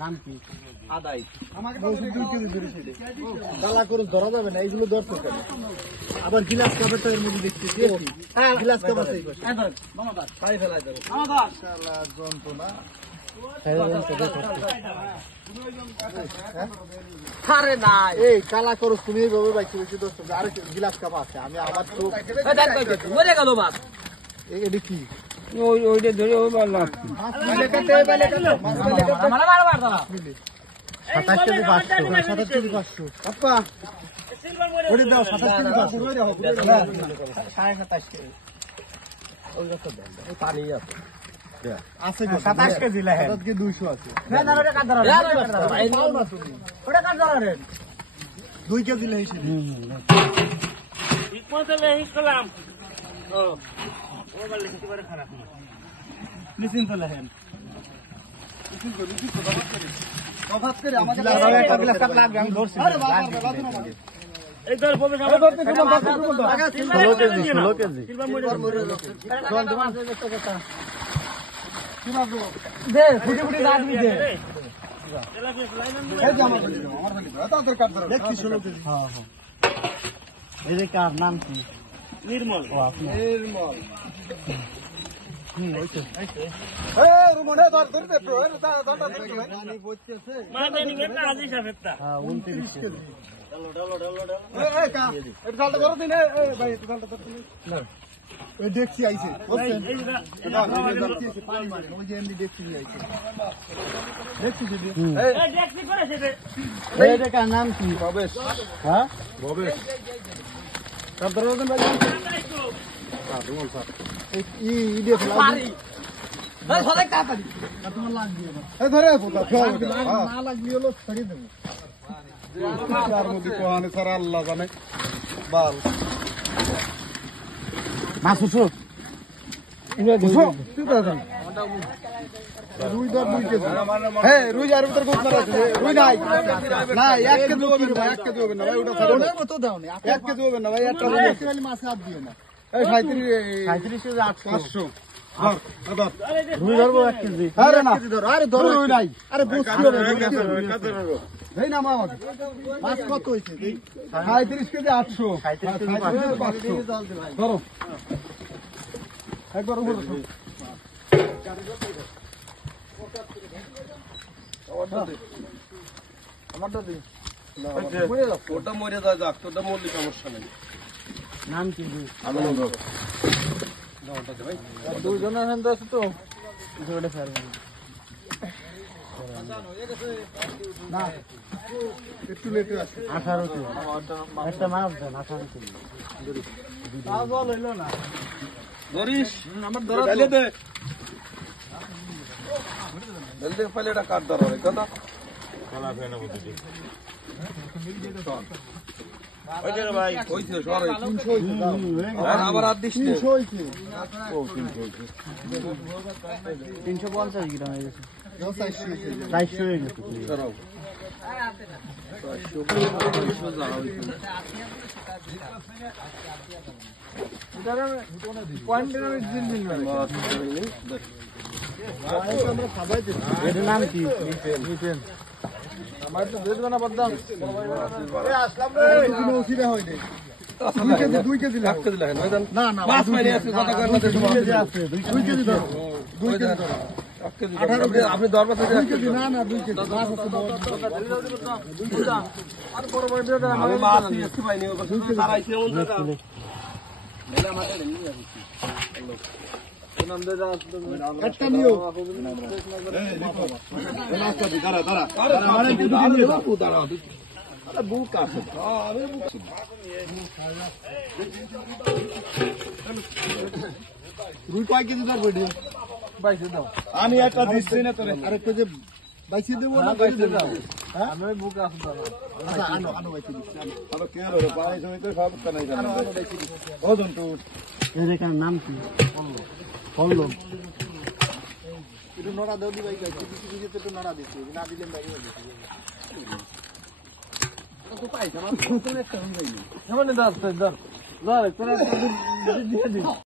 নাম কি? আদাই গালা করে ধরা যাবে না, এইগুলো ধরতে হবে। আবার গিলাস কাপের তো এর মধ্যে দেখছি গিলাস কাপ আছে এই পাশে। খাই ফেলাই দেবো শালা যন্ত্রণা। আরে না এই কালা করো তুমি এইভাবে বাইছে বেশি দোস্ত। আরে গিলাস কাপ আছে, আমি আবার তো মরে গেল বাপ। এটা কি ওইটা ধরে ওই বল না 27 কেজি 500 27 কেজি 500 আপা ওরে দাও 27 কেজি 500 27.5 কেজি ওই কত দেন এই পানি আছে আছে 27 কেজি লাগে 27 কেজি 200 আছে না না ওটা কাট ধরা এই নাও না তুমি ওটা কাট ধরা রে 2 কেজি লইছি ঠিক মতো লেহি কলাম ও বল লিখতে পারে খারাপ না নিশ্চিন্ত লেহেন কথাত করে আমাকে গিলাস কাপ লাগবে আমি ধরছি আরে বাবা এই ধর ববে 16 কেজি 16 কেজি জল তোমার একটা কথা কিনা দো দে ফুটি ফুটি রাত দি দে এই যে আমার তাদের কাট ধরো দেখি 16 কেজি হ্যাঁ হ্যাঁ এই যে কার নাম কি নির্মল ও আপনি নির্মল ওইছে এ রুমনে ধর দে তো দাদা পানি বইতেছে মাদানি বেটা আজি সাফেতা হ্যাঁ 29 কেজি ডালো ডালো ডালো ডালো এই কা এটা ডালটা ধরো দিন এই ভাই এটা ডালটা ধরো না এই দেখছি আইছে বুঝছেন দেখছি এসে পানি মারে ওই যে এমনি দেখছি আইছে দেখছি দিদি এই দেখছি করেছে রে এই এটা কার নাম কি ভবেশ হ্যাঁ ভবেশ তার ধরো দেন ভাই হ্যাঁ রুমন স্যার এই ই দিয়ে ফেলা পারি এই সলে কাটারি তোমার লাগবে এই ধরে পোতা ফেল না লাগলি হলো ছড়ি দেব চার মধ্যে কোহানে সারা আল্লাহ জানে বাল না সুসু ইনে দুসু তুই তো জান রুই দর 2 কেজি হ্যাঁ রুই আর ভিতর গোছ মারা আছে রুই নাই না 1 কেজি হবে না 1 কেজি হবে না ভাই ওটা ছাড়ো ওটার মতো দাও না 1 কেজি হবে না ভাই একটা রুই মাছ আপ দিও না এই 37 কেজি 800 রুই ধরবো 1 কেজি আরে না আরে ধরো রুই নাই আরে বুঝছি হবে এই না মামা মাছ কত হইছে 37 কেজি 800 37 কেজি 500 ধরো একবার উপরে ধরো আমারটা দি ওটা মরে যায় যাক তোটা মরলি সমস্যা নেই নাম কি আনন্দ দুইজন আছেন তো আছে তো জোড়ে ফেলবে না একটু লেটে আছে 18 কেজি একটা মাছ দেন 18 কেজি তাও বল হইলো না ধরিস আমার ধরা দে দে জলদি ফেলেটা কাট ধরো রে কথা কলা ফেনা বুঝি ওই যে ভাই কইছে সরে 300 হইছে দাও আর আবার আর দিস 300 হইছে ও 300 হইছে 350 গ্রাম হয়ে গেছে 400 হয়ে গেছে সরাও এটার নাম কি আমার তো বেশ না বদদাম আসলাম রে 2 কেজি লাখ কেজি লাগে না না মাছ মারি আছে কথা কর না 2 কেজি আছে 2 কেজি ধরো 2 কেজি ধরো 18 কেজি আপনি দরবার থেকে 2 কেজি না না 2 কেজি মাছ আছে আর বড় বড় বিয়েটা আমি মাছ নিয়ে আসতে পাইনি ও বসে তারাইছে এমন জায়গা মেলা মাঠে নিয়ে আসছি একটা নিও মানে দাঁড়া আরে বুক আছে রুই কয় কেজি ধরবো এটি 22 দাও আমি একটা দিচ্ছি না তোরে আরে কেজি 22 দেবো না 22 দাও হ্যাঁ আমি বুক আছে দাও আচ্ছা আনো 22 দিচ্ছি আলো কে রে পানি সমিতি সব কানাই জানো ও জন্টু এর কার নাম কি বললো একটু নড়া দাও দি ভাই কিছু কিছু একটু নড়া দিচ্ছি না দিলে বাইরে হবে তো পাইছ না তো একটা হয়ে যায়নি এমন দাও দাও দাও কোন একটা দিয়ে দিই